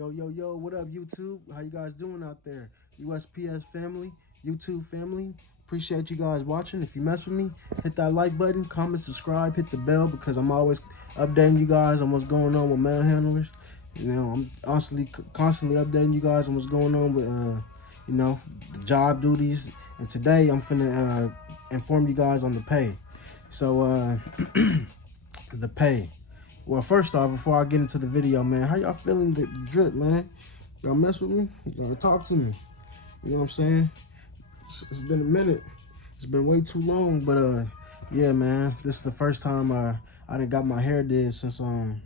Yo, what up, YouTube? How you guys doing out there? USPS family, YouTube family. Appreciate you guys watching. If you mess with me, hit that like button, comment, subscribe, hit the bell because I'm always updating you guys on what's going on with manhandlers. I'm constantly updating you guys on what's going on with, the job duties. And today I'm finna inform you guys on the pay. So, the pay. Well, first off, before I get into the video, man, how y'all feeling the drip, man? Y'all mess with me? Y'all talk to me. You know what I'm saying? It's been a minute. It's been way too long, but yeah, man. This is the first time I done got my hair did since I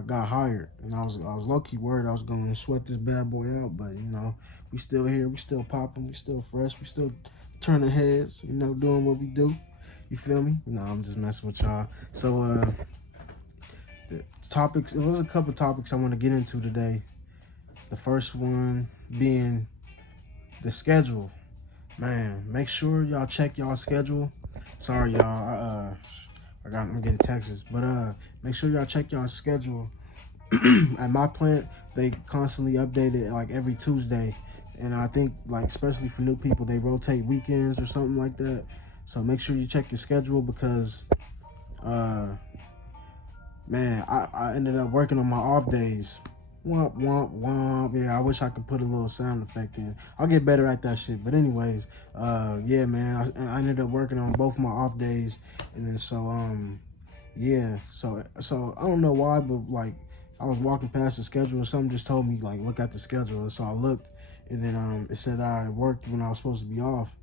got hired, and I was low key worried I was gonna sweat this bad boy out, but we still here, we still popping, we still fresh, we still turning heads, doing what we do. You feel me? No, I'm just messing with y'all. So the topics, it was a couple topics I want to get into today. The first one being the schedule. Man, make sure y'all check y'all schedule. Sorry, y'all. I'm getting texts, but make sure y'all check y'all schedule. At my plant, they constantly update it like every Tuesday, and I think like especially for new people, they rotate weekends or something like that. So make sure you check your schedule because, man, I ended up working on my off days. Womp, womp, womp. Yeah, I wish I could put a little sound effect in. I'll get better at that shit. But anyways, yeah, man, I ended up working on both my off days. And then yeah. So I don't know why, but like I was walking past the schedule and something just told me like, look at the schedule. And so I looked and then it said I worked when I was supposed to be off.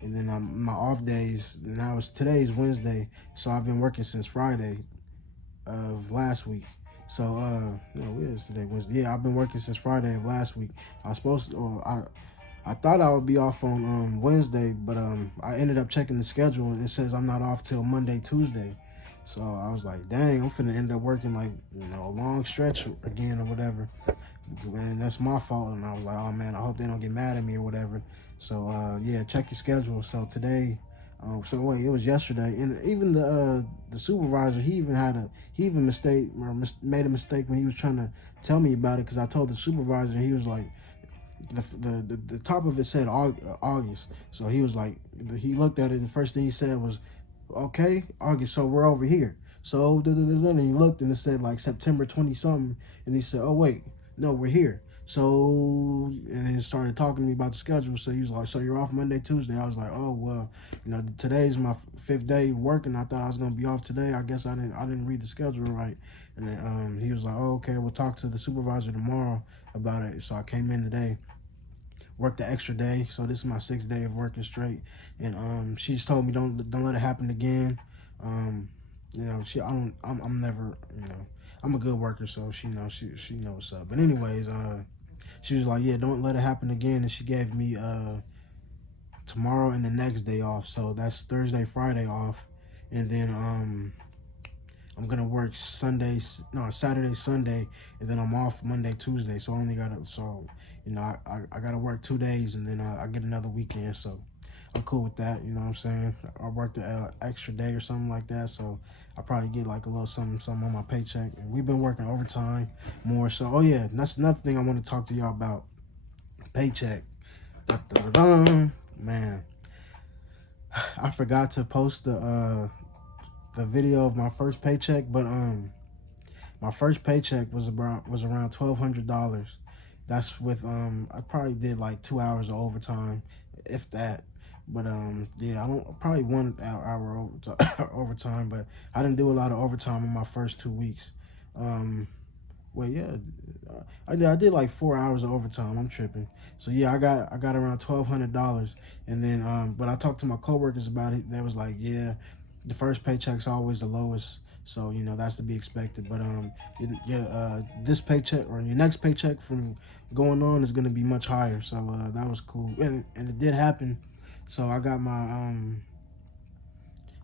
And then my off days, now today's Wednesday. So I've been working since Friday of last week. So no, what is today? Wednesday. Yeah, I've been working since Friday of last week. I was supposed to, I thought I would be off on Wednesday, but I ended up checking the schedule and it says I'm not off till Monday, Tuesday. So I was like, dang, I'm finna end up working like a long stretch again or whatever. And that's my fault. And I was like, oh man, I hope they don't get mad at me or whatever. So yeah, check your schedule. So today. So wait, it was yesterday, and even the supervisor, he even made a mistake when he was trying to tell me about it, because I told the supervisor, and he was like, the top of it said August, so he was like, he looked at it, and the first thing he said was, okay, August, so we're over here. So and he looked and it said like September 20 something, and he said, oh wait, no, we're here. So, and he started talking to me about the schedule. So he was like, so you're off Monday, Tuesday. I was like, oh, well, today's my 5th day working. I thought I was going to be off today. I guess I didn't read the schedule right. And then he was like, oh, okay, we'll talk to the supervisor tomorrow about it. So I came in today, worked the extra day. So this is my 6th day of working straight. And she just told me, don't let it happen again. I'm never, I'm a good worker, so she knows what's up. But anyways, she was like, yeah, don't let it happen again. And she gave me tomorrow and the next day off. So that's Thursday, Friday off. And then I'm gonna work Saturday, Sunday, and then I'm off Monday, Tuesday. So I only gotta, I gotta work 2 days, and then I get another weekend. So I'm cool with that. You know what I'm saying? I worked the extra day or something like that. So I probably get like a little something on my paycheck. And we've been working overtime more. So, oh yeah, that's another thing I want to talk to y'all about. Paycheck. Man, I forgot to post the video of my first paycheck, but my first paycheck was around $1,200. That's with I probably did like 2 hours of overtime, if that. But yeah, probably 1 hour overtime, but I didn't do a lot of overtime in my first 2 weeks. Well, yeah, I did like 4 hours of overtime. I'm tripping. So yeah, I got around $1,200, and then but I talked to my coworkers about it. They was like, yeah, the first paycheck's always the lowest, so that's to be expected. But this paycheck or your next paycheck from going on is gonna be much higher. So that was cool, and it did happen. So I got my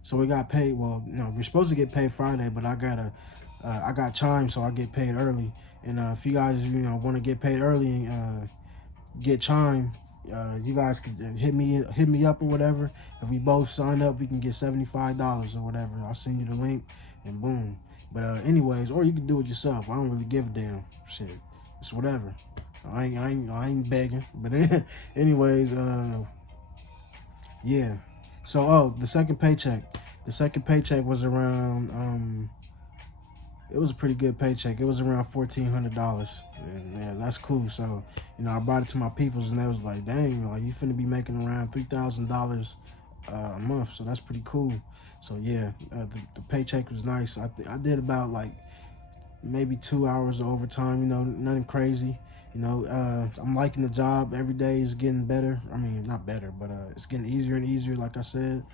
so we got paid. Well, we're supposed to get paid Friday, but I got Chime, so I get paid early. And if you guys want to get paid early and get Chime, you guys could hit me up or whatever. If we both sign up, we can get $75 or whatever. I'll send you the link, and boom, But anyways, or you can do it yourself. I don't really give a damn. Shit, it's whatever. I ain't begging. But anyways, yeah. So the second paycheck. The second paycheck was around it was a pretty good paycheck. It was around $1,400, and yeah, that's cool. So, I brought it to my peoples, and they was like, "Dang, like you finna be making around $3,000 a month." So that's pretty cool. So yeah, the paycheck was nice. I did about like maybe 2 hours of overtime. Nothing crazy. I'm liking the job. Every day is getting better. I mean, not better, but it's getting easier and easier. Like I said.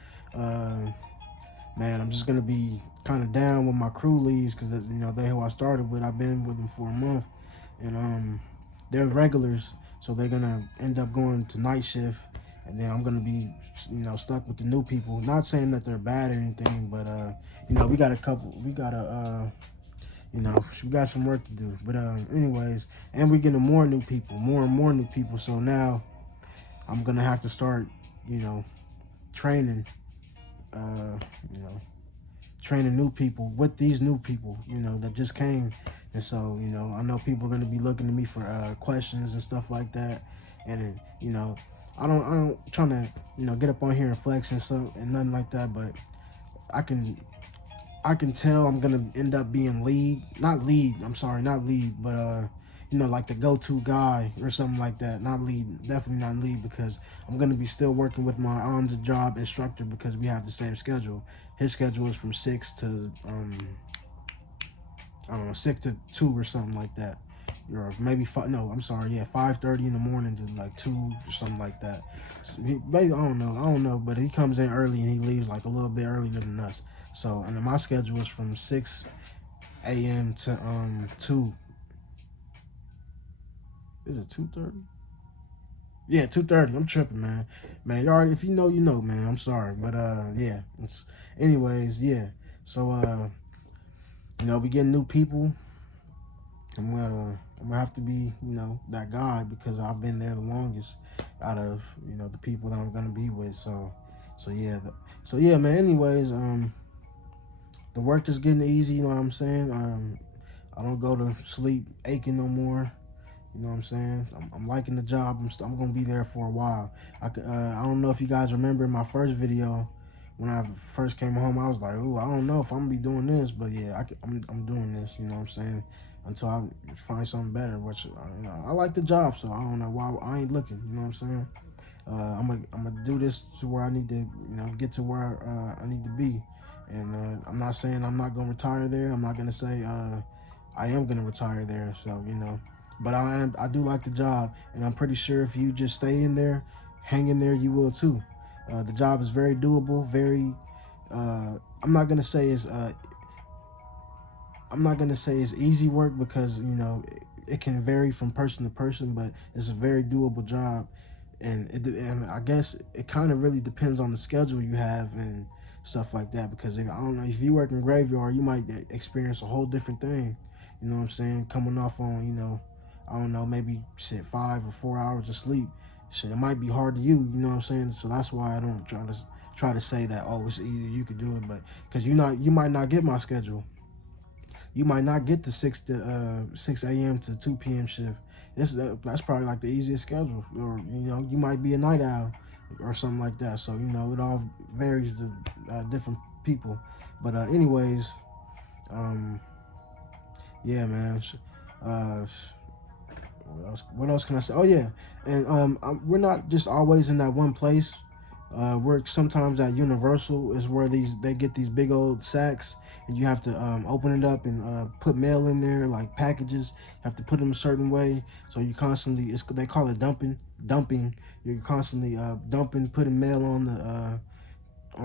Man, I'm just gonna be kind of down when my crew leaves because they who I started with. I've been with them for a month, and they're regulars, so they're gonna end up going to night shift, and then I'm gonna be stuck with the new people. Not saying that they're bad or anything, but we got a couple. We got some work to do. But anyways, and we're getting more and more new people. So now I'm gonna have to start, training. Uh, you know, training new people with these new people, that just came. And so, I know people are going to be looking to me for questions and stuff like that. And, I don't trying to, get up on here and flex and stuff and nothing like that. But I can tell I'm going to end up being not lead, but, like the go-to guy or something like that. Not lead, definitely not lead, because I'm going to be still working with my on-the-job instructor because we have the same schedule. His schedule is from 6 to, 6 to 2 or something like that. Or maybe 5:30 in the morning to like 2 or something like that. So maybe, I don't know, but he comes in early and he leaves like a little bit earlier than us. So, and then my schedule is from 6 a.m. to 2. Is it 2:30? Yeah, 2:30. I'm tripping, man. Man, you already, if you know, man. I'm sorry, but yeah. Anyways, yeah. So we getting new people. I'm gonna have to be, that guy because I've been there the longest out of the people that I'm gonna be with. So yeah, man. Anyways, the work is getting easy. You know what I'm saying? I don't go to sleep aching no more. You know what I'm saying? I'm liking the job. I'm gonna be there for a while. I don't know if you guys remember my first video when I first came home. I was like, "Ooh, I don't know if I'm gonna be doing this," but yeah, I'm doing this. You know what I'm saying? Until I find something better. Which I like the job, so I don't know why I ain't looking. You know what I'm saying? I'm gonna do this to where I need to, get to where I need to be. And I'm not saying I'm not gonna retire there. I'm not gonna say I am gonna retire there. So but I do like the job, and I'm pretty sure if you just stay in there, hang in there, you will too. The job is very doable. Very. I'm not gonna say it's easy work because it can vary from person to person, but it's a very doable job, and I guess it kind of really depends on the schedule you have and stuff like that. Because I don't know, if you work in graveyard, you might experience a whole different thing. You know what I'm saying? Coming off on I don't know, maybe 5 or 4 hours of sleep. It might be hard to you. You know what I'm saying? So that's why I don't try to say that it's easy, you could do it, but because you might not get my schedule. You might not get the 6 a.m. to 2 p.m. shift. That's probably like the easiest schedule. Or you might be a night owl or something like that. So it all varies to different people. But anyways, yeah, man. What else can I say? Oh yeah, and we're not just always in that one place. We're sometimes at Universal is where they get these big old sacks, and you have to open it up and put mail in there, like packages. You have to put them a certain way, so you constantly they call it dumping. You're constantly dumping, putting mail on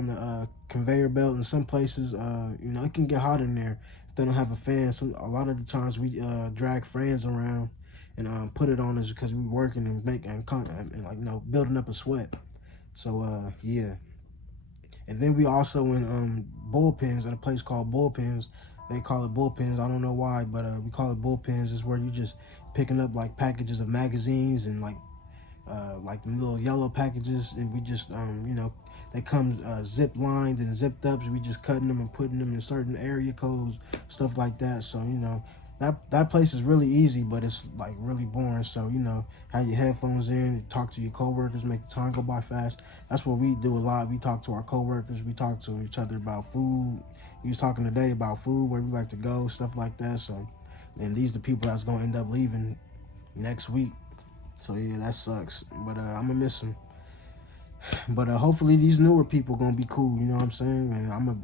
the conveyor belt. In some places, it can get hot in there if they don't have a fan. So a lot of the times we drag fans around and put it on us because we working and building up a sweat. So yeah, and then we also in bullpens at a place called bullpens. They call it bullpens. I don't know why, but we call it bullpens. Is where you just picking up like packages of magazines and like the little yellow packages, and we just They come zip lined and zipped up. So we just cutting them and putting them in certain area codes, stuff like that. So that place is really easy, but it's like really boring. So have your headphones in, talk to your coworkers, make the time go by fast. That's what we do a lot. We talk to our coworkers. We talk to each other about food. We was talking today about food, where we like to go, stuff like that. So, and these are the people that's gonna end up leaving next week. So yeah, that sucks. But I'm gonna miss them. But hopefully these newer people gonna be cool. You know what I'm saying? And I'm gonna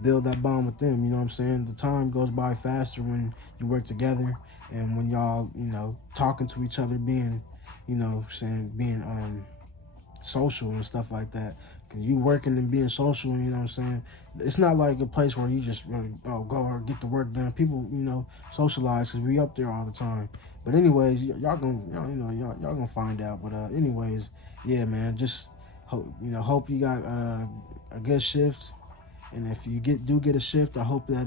build that bond with them. You know what I'm saying? The time goes by faster when you work together, and when y'all talking to each other, being being social and stuff like that. Cause you working and being social, you know what I'm saying? It's not like a place where you just really go or get the work done. People, socialize because we up there all the time. But anyways, y'all gonna find out. But anyways, yeah, man, just hope you got a good shift. And if you do get a shift, I hope that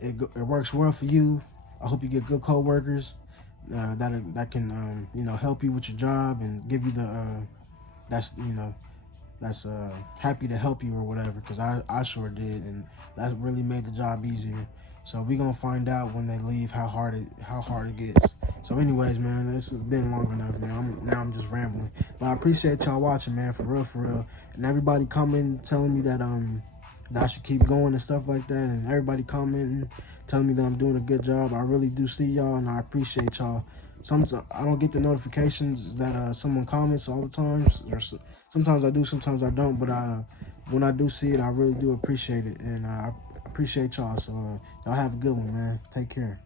it works well for you. I hope you get good coworkers that can help you with your job and give you the that's happy to help you or whatever, because I sure did, and that really made the job easier. So we gonna find out when they leave how hard it gets. So anyways, man, this has been long enough now. I'm just rambling, but I appreciate y'all watching, man, for real, and everybody commenting, telling me that I should keep going and stuff like that, and everybody commenting, telling me that I'm doing a good job. I really do see y'all, and I appreciate y'all. Sometimes I don't get the notifications that someone comments all the time. Sometimes I do, sometimes I don't. But when I do see it, I really do appreciate it, and I appreciate y'all. So y'all have a good one, man. Take care.